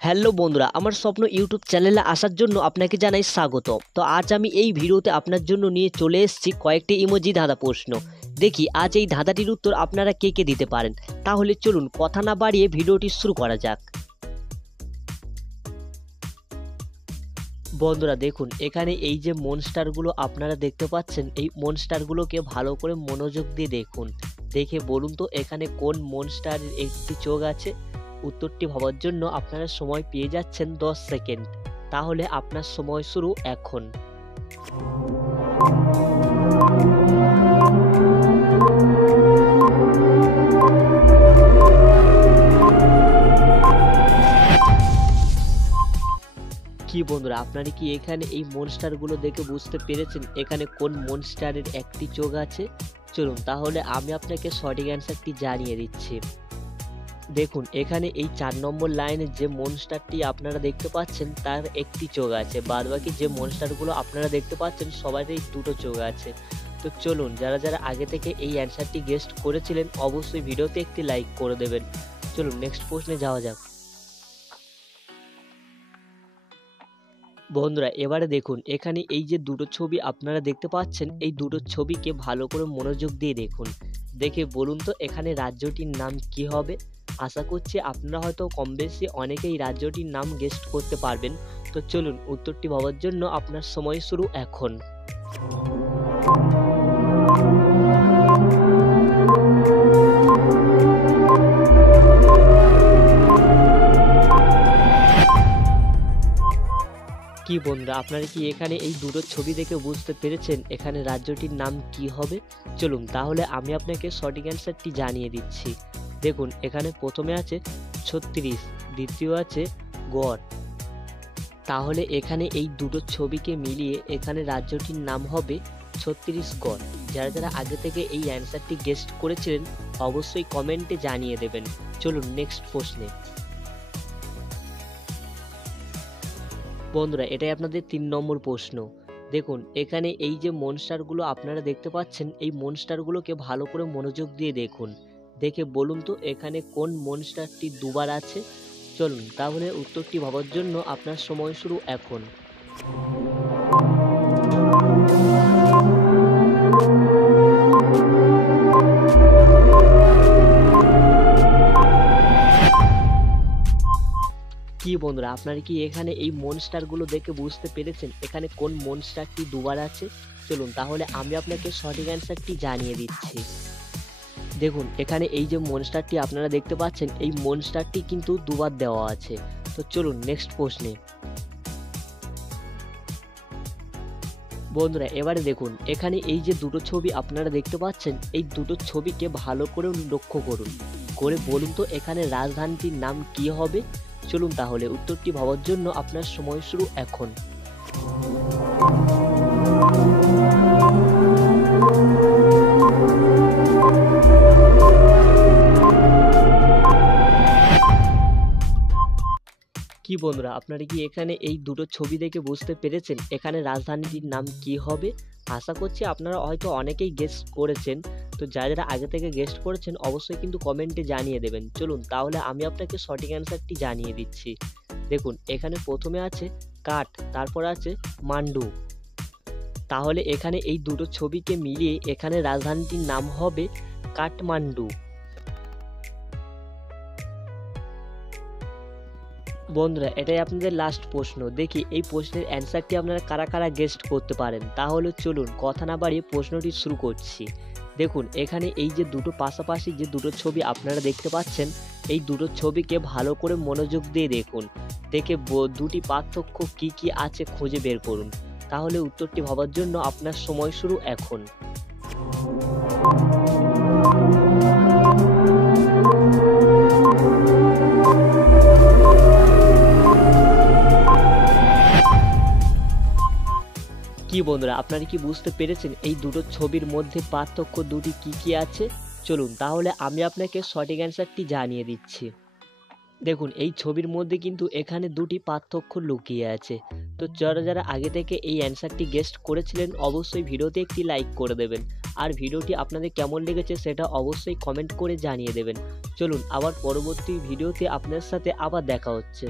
Hello বন্ধুরা, আমার স্বপ্ন ইউটিউব চ্যানেলে আসার জন্য আপনাকে জানাই স্বাগত। তো আজ আমি এই ভিডিওতে আপনার জন্য নিয়ে চলে এসেছি কয়েকটি ইমোজি ধাঁধা প্রশ্ন। দেখি আজ এই ধাঁধাটির উত্তর আপনারা কে কে দিতে পারেন। তাহলে চলুন কথা না বাড়িয়ে ভিডিওটি শুরু করা যাক। বন্ধুরা দেখুন, এখানে এই যে মনস্টারগুলো আপনারা দেখতে পাচ্ছেন, এই মনস্টারগুলোকে ভালো করে মনোযোগ দিয়ে দেখুন। দেখে বলুন তো এখানে কোন মনস্টারের একটি চোখ আছে। উত্তরটি ভাবার জন্য আপনারা সময় পেয়ে যাচ্ছেন 10 সেকেন্ড। তাহলে আপনার সময় শুরু এখন। কি বন্ধুরা, আপনারা কি এখানে এই মনস্টারগুলো দেখে বুঝতে পেরেছেন এখানে কোন মনস্টারের একটি চোখ আছে? চলুন তাহলে আমি আপনাকে সঠিক অ্যান্সারটি জানিয়ে দিচ্ছি। দেখুন এখানে এই 4 নম্বর লাইনে যে মনস্টারটি আপনারা দেখতে পাচ্ছেন তার একটি চোখ আছে, বাদবাকি যে মনস্টারগুলো আপনারা দেখতে পাচ্ছেন সবারই দুটো চোখ আছে। তো চলুন, যারা যারা আগে থেকে এই অ্যান্সারটি গেস্ট করেছিলেন অবশ্যই ভিডিওতে একটি লাইক করে দেবেন। চলুন নেক্সট প্রশ্নে যাওয়া যাক। বন্ধুরা এবারে দেখুন, এখানে এই যে দুটো ছবি আপনারা দেখতে পাচ্ছেন, এই দুটো ছবিকে ভালো করে মনোযোগ দিয়ে দেখুন। দেখে বলুন তো এখানে রাজ্যটির নাম কি হবে। আশা করছি আপনারা হয়তো কম বেশি অনেকেই রাজ্যটির নাম গেস্ট করতে পারবেন। তো চলুন উত্তরটি ভাবার জন্য আপনার সময় শুরু এখন। কি বন্ধুরা, আপনারা কি এখানে এই দুটো ছবি দেখে বুঝতে পেরেছেন এখানে রাজ্যটির নাম কি হবে? চলুন তাহলে আমি আপনাকে সঠিক অ্যান্সারটি জানিয়ে দিচ্ছি। দেখুন এখানে প্রথমে আছে 36, দ্বিতীয় আছে গড়। তাহলে এখানে এই দুটো ছবিকে মিলিয়ে এখানে রাজ্যটির নাম হবে ছত্তিশগড়। যারা যারা আগে থেকে এই অ্যান্সারটি গেস্ট করেছিলেন অবশ্যই কমেন্টে জানিয়ে দেবেন। চলুন নেক্সট প্রশ্নে। বন্ধুরা এটাই আপনাদের 3 নম্বর প্রশ্ন। দেখুন এখানে এই যে মনস্টারগুলো আপনারা দেখতে পাচ্ছেন, এই মনস্টারগুলোকে ভালো করে মনোযোগ দিয়ে দেখুন। দেখে বলুন তো এখানে কোন মনস্টারটি দুবার আছে। চলুন তাহলে উত্তরটি ভাবার জন্য আপনার সময় শুরু এখন। কি বন্ধুরা, আপনারা কি এখানে এই মনস্টারগুলো দেখে বুঝতে পেরেছেন এখানে কোন মনস্টারটি দুবার আছে? চলুন তাহলে আমি আপনাকে সঠিক অ্যান্সারটি জানিয়ে দিচ্ছি। দেখুন এখানে এই যে মনস্টারটি আপনারা দেখতে পাচ্ছেন, এই মনস্টারটি কিন্তু দুবার দেওয়া আছে। তো চলুন নেক্সট প্রশ্নে। বন্ধুরা এবারে দেখুন এখানে এই যে দুটো ছবি আপনারা দেখতে পাচ্ছেন, এই দুটো ছবিকে ভালো করে লক্ষ্য করুন। করে বলুন তো এখানে রাজধানীটির নাম কি হবে। চলুন তাহলে উত্তরটি ভাবার জন্য আপনার সময় শুরু এখন। কি বন্ধুরা, আপনারা কি এখানে এই দুটো ছবি দেখে বুঝতে পেরেছেন এখানে রাজধানীটির নাম কি হবে? আশা করছি আপনারা হয়তো অনেকেই গেস করেছেন। তো যারা যারা আগে থেকে গেস্ট করেছেন অবশ্যই কিন্তু কমেন্টে জানিয়ে দেবেন। চলুন তাহলে আমি আপনাকে সঠিক অ্যান্সারটি জানিয়ে দিচ্ছি। দেখুন এখানে প্রথমে আছে কাঠ, তারপর আছে মান্ডু। তাহলে এখানে এই দুটো ছবিকে মিলিয়ে এখানে রাজধানীটির নাম হবে কাঠমান্ডু। বন্ধুরা এটাই আপনাদের লাস্ট প্রশ্ন। দেখি এই প্রশ্নের অ্যান্সারটি আপনারা কারা কারা গেস্ট করতে পারেন। তাহলে চলুন কথা না বাড়িয়ে প্রশ্নটি শুরু করছি। দেখুন এখানে এই যে দুটো পাশাপাশি যে দুটো ছবি আপনারা দেখতে পাচ্ছেন, এই দুটো ছবিকে ভালো করে মনোযোগ দিয়ে দেখুন। দেখে দুটি পার্থক্য কি কি আছে খুঁজে বের করুন। তাহলে উত্তরটি ভাবার জন্য আপনার সময় শুরু এখন। কি বন্ধুরা, আপনারা কি বুঝতে পেরেছেন এই দুটো ছবির মধ্যে পার্থক্য দুটি কি কি আছে? চলুন তাহলে আমি আপনাকে সঠিক অ্যান্সারটি জানিয়ে দিচ্ছি। দেখুন এই ছবির মধ্যে কিন্তু এখানে দুটি পার্থক্য লুকিয়ে আছে। তো যারা যারা আগে থেকে এই অ্যান্সারটি গেস্ট করেছিলেন অবশ্যই ভিডিওতে একটি লাইক করে দেবেন। আর ভিডিওটি আপনাদের কেমন লেগেছে সেটা অবশ্যই কমেন্ট করে জানিয়ে দেবেন। চলুন আবার পরবর্তী ভিডিওতে আপনার সাথে আবার দেখা হচ্ছে।